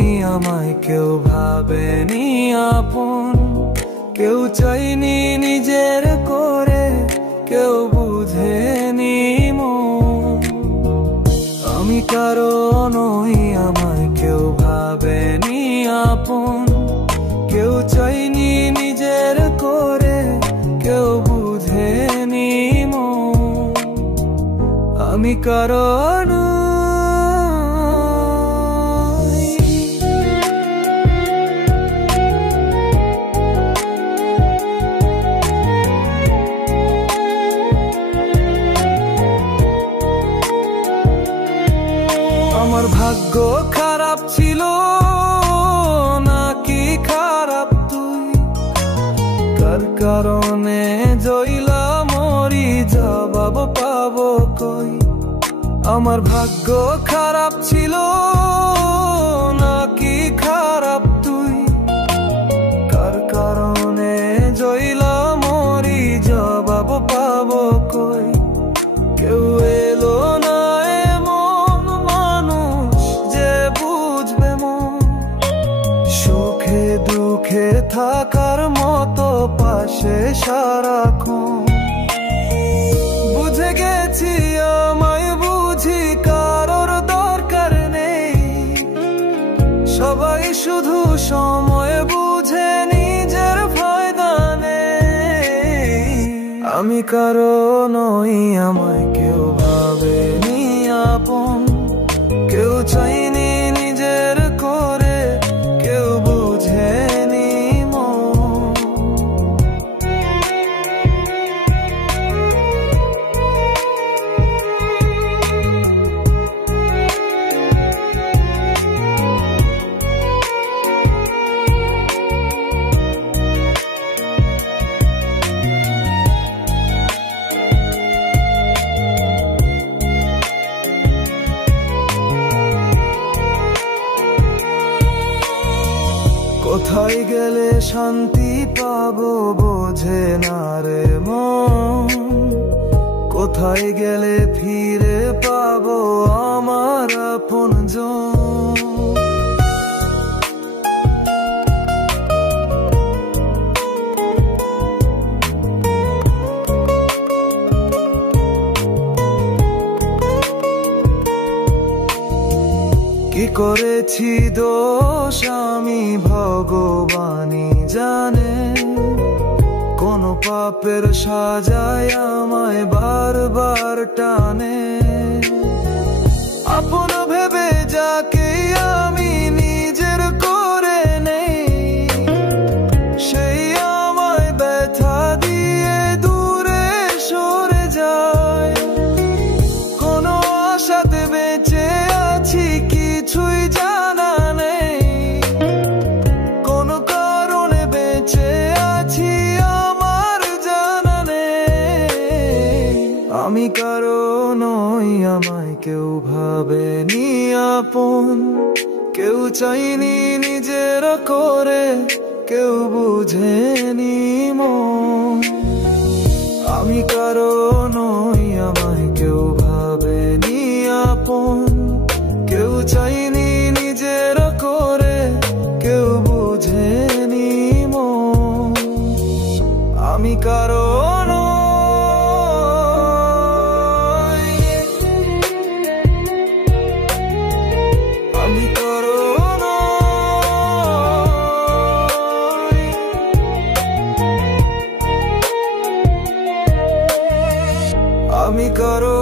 নই, আমায় কেউ ভাবেনি আপন, কেউ চাইনি নিজের করে, কেউ বুঝেনি মন। আমি কারো নই, আমায় কেউ ভাবেনি আপন, কেউ চাইনি নিজের করে, কেউ বুঝেনি মন। আমি কারো নই। আমার ভাগ্য খারাপ ছিল নাকি খারাপ তুই, কার কারণে জইলা মরি, জবাব পাবো কই। আমার ভাগ্য খারাপ ছিল নাকি খারাপ তুই, কার কারণে জইলা মরি, জবাব পাবো কই। কেউ এলো না এমন মানুষ যে বুঝবে মন, সুখে দুঃখে থাকার মতো পাশে সারাক্ষণ। বুঝে গেছি আমায় বুঝি কারোর দরকার নেই, সবাই শুধু সময় বুঝে নিজের ফায়দা নেই। আমি কারো নই, আমায় কেউ ভাবেনি আপন, কেউ চাইনি নিজের করে, কেউ বুঝেনি মন। কোথায় গেলে শান্তি পাবো বোঝে না রে মন, কোথায় গেলে ফিরে পাবো আমার আপনজন। কি করেছি দোষ আমি ভগবানই জানে, কোন পাপের সাজায় আমায় বারবার টানে। আপন ভেবে যাকে আমি নিজের করে নেই, সেই আমায় ব্যথা দিয়ে দূরে সরে যায়। কোন আশাতে বেঁচে আছি কিছুই জানা নেই, কোন কারণে বেঁচে আছি আমার জানা নেই। আমি কারো নই, আমায় কেউ ভাবেনি আপন, কেউ চাইনি নিজের করে, কেউ বুঝেনি মন। আমি কারো নই, আমায় কেউ ভাবেনি আপন, কেউ চাইনি নিজের করে, কেউ বুঝেনি মন। আমি কারো নই, আমি কারো নই, আমি কারো